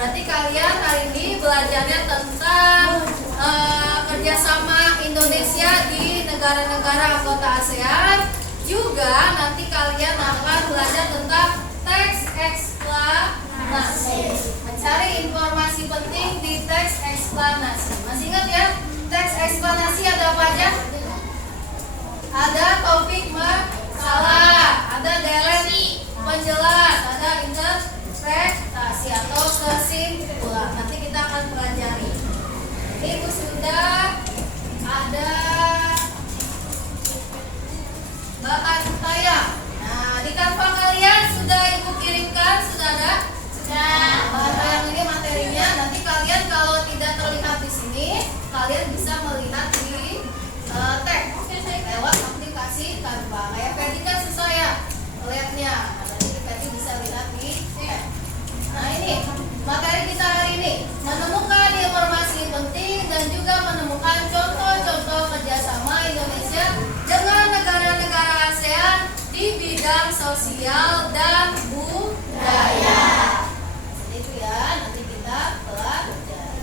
berarti kalian hari ini belajarnya tentang kerjasama Indonesia di negara-negara anggota ASEAN. Juga nanti kalian akan belajar tentang teks eksplanasi. Mencari informasi penting di teks eksplanasi. Masih ingat ya? Teks eksplanasi ada apa aja? Ada topik masalah, ada delete penjelas, ada interpretasi atau kesimpulan. Nanti kita akan pelajari. Ibu sudah ada bahan tayang. Nah, di kanva kalian sudah ibu kirimkan, sudah ada? Sudah. Bahan tayang ini materinya. Nanti kalian kalau tidak terlihat di sini, kalian bisa melihat di teks lewat aplikasi Canva. Kayak Peti kan susah ya lihatnya. Nanti Peti bisa lihat di teks. Nah, ini materi kita hari ini, menemukan informasi penting dan juga menemukan contoh-contoh kerjasama Indonesia dengan negara-negara ASEAN di bidang sosial dan budaya. Itu ya, nanti kita pelajari.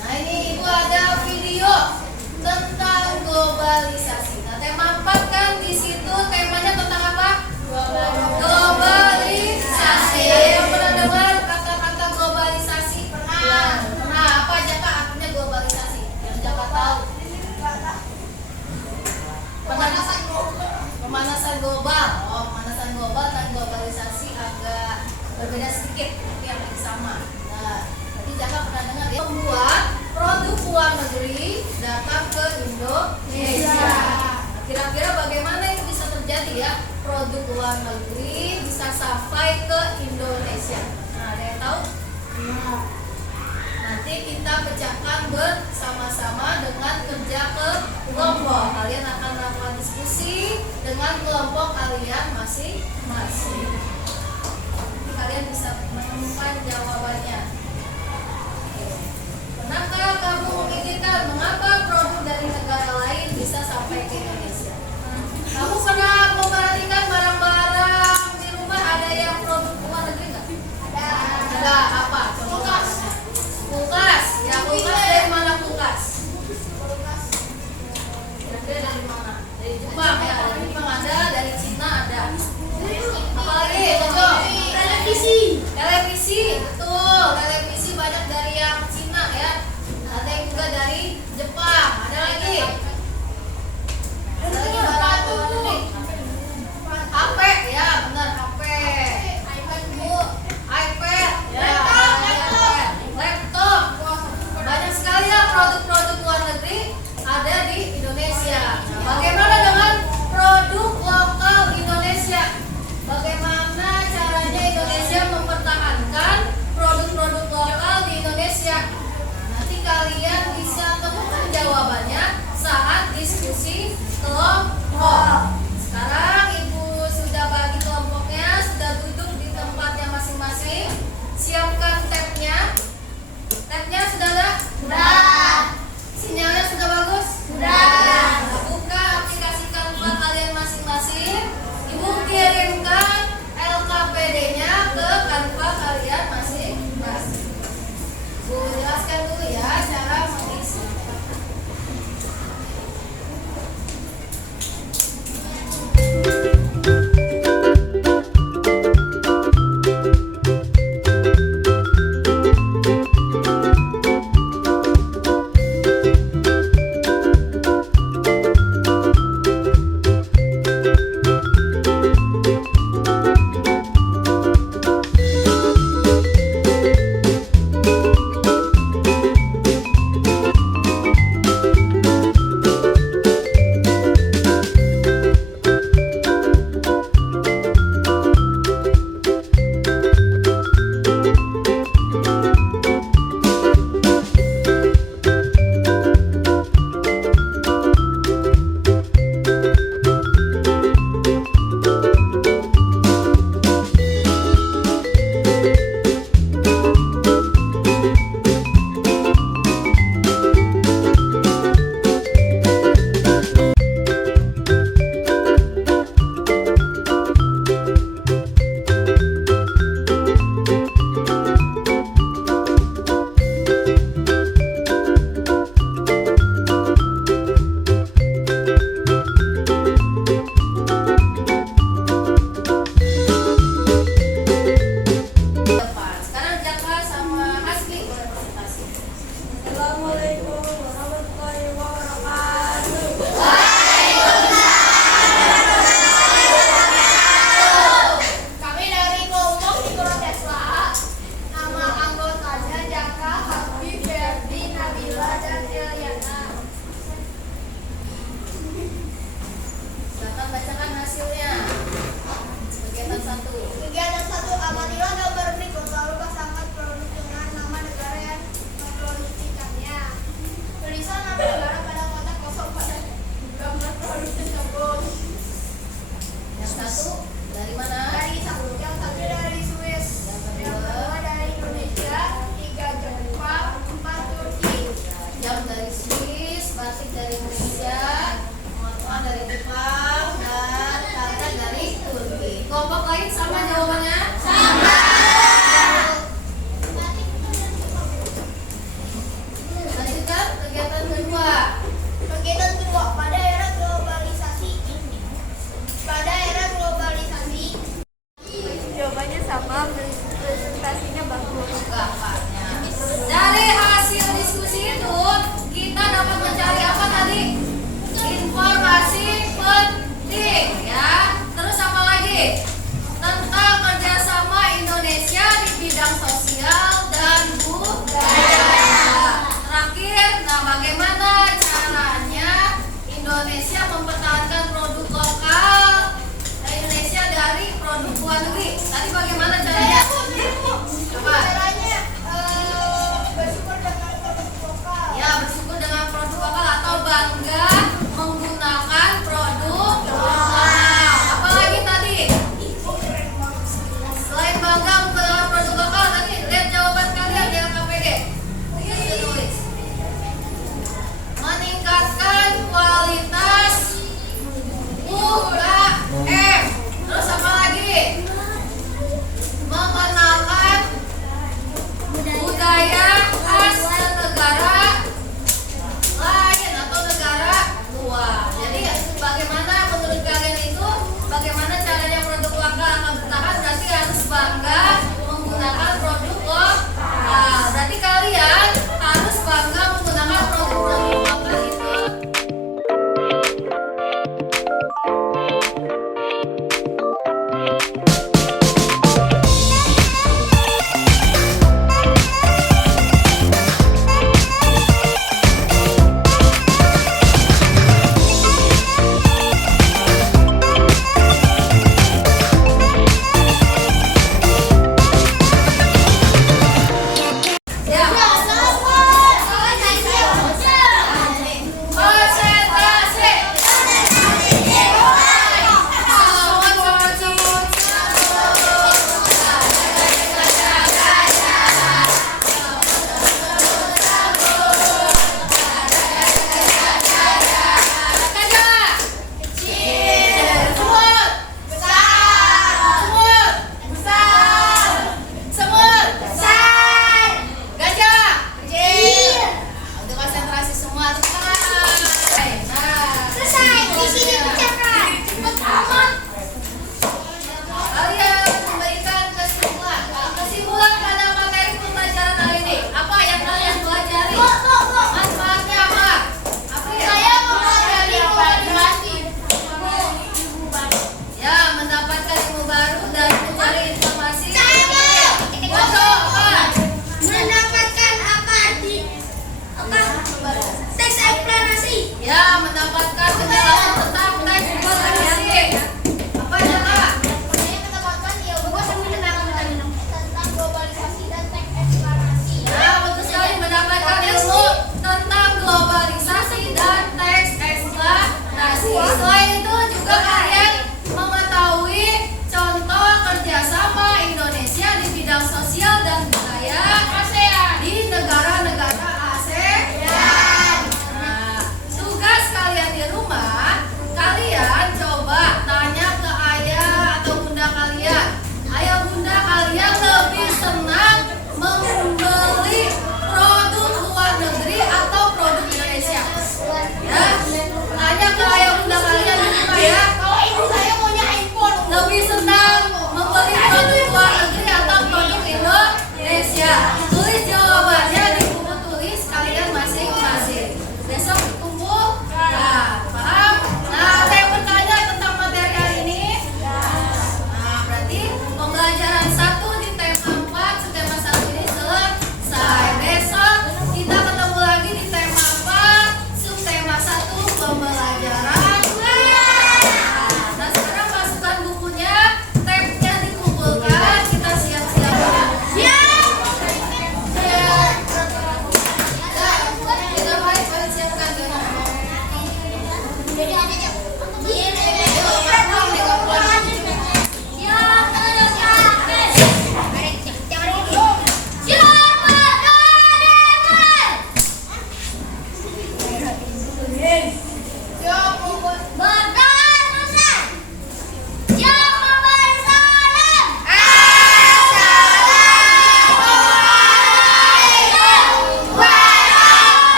Nah, ini ibu ada video tentang globalisasi. Nah, tema 4 kan di situ temanya tentang apa? Globalisasi. Yang pernah dengar kata-kata globalisasi? Pernah. Nah, apa aja Kak artinya globalisasi? Yang Jaka tahu? Pemanasan global. Oh, pemanasan global dan globalisasi agak berbeda sedikit, tapi yang sama. Nah, tadi Jaka pernah dengar ya? Membuat produk luar negeri datang ke Indonesia. Nah, kira-kira bagaimana itu bisa terjadi ya? Produk luar negeri bisa sampai ke Indonesia. Nah, ada yang tahu? Nanti kita pecahkan bersama-sama dengan kerja kelompok. Kalian akan melakukan diskusi dengan kelompok kalian masing-masing. Kalian bisa menemukan jawaban